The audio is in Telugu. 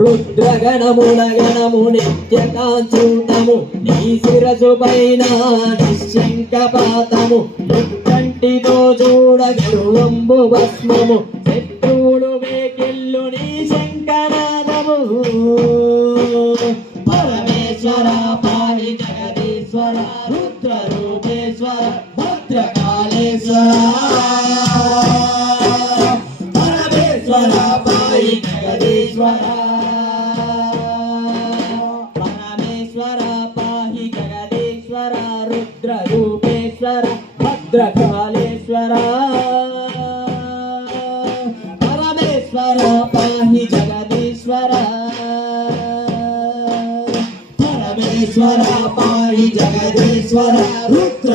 రుద్రగణములగణము నిత్యకాంచూతము నీ శిరసు పైన నిశంకపాతము ముక్కంటితో చూడగరువంబు భస్మము శత్రువులు వేకెల్లు నీ శంకనాదము పరమేశ్వర పాహి జగదీశ్వర రుద్ర రూపేశ్వర భద్రకాళేశ్వర పరమేశ్వర పాహి జగదీశ్వర పాహి జగదీశ్వర రుద్ర రూపేశ్వర భద్రకాళేశ్వర పరమేశ్వర పాహి జగదీశ్వర పరమేశ్వర పాహి జగదీశ్వర రుద్ర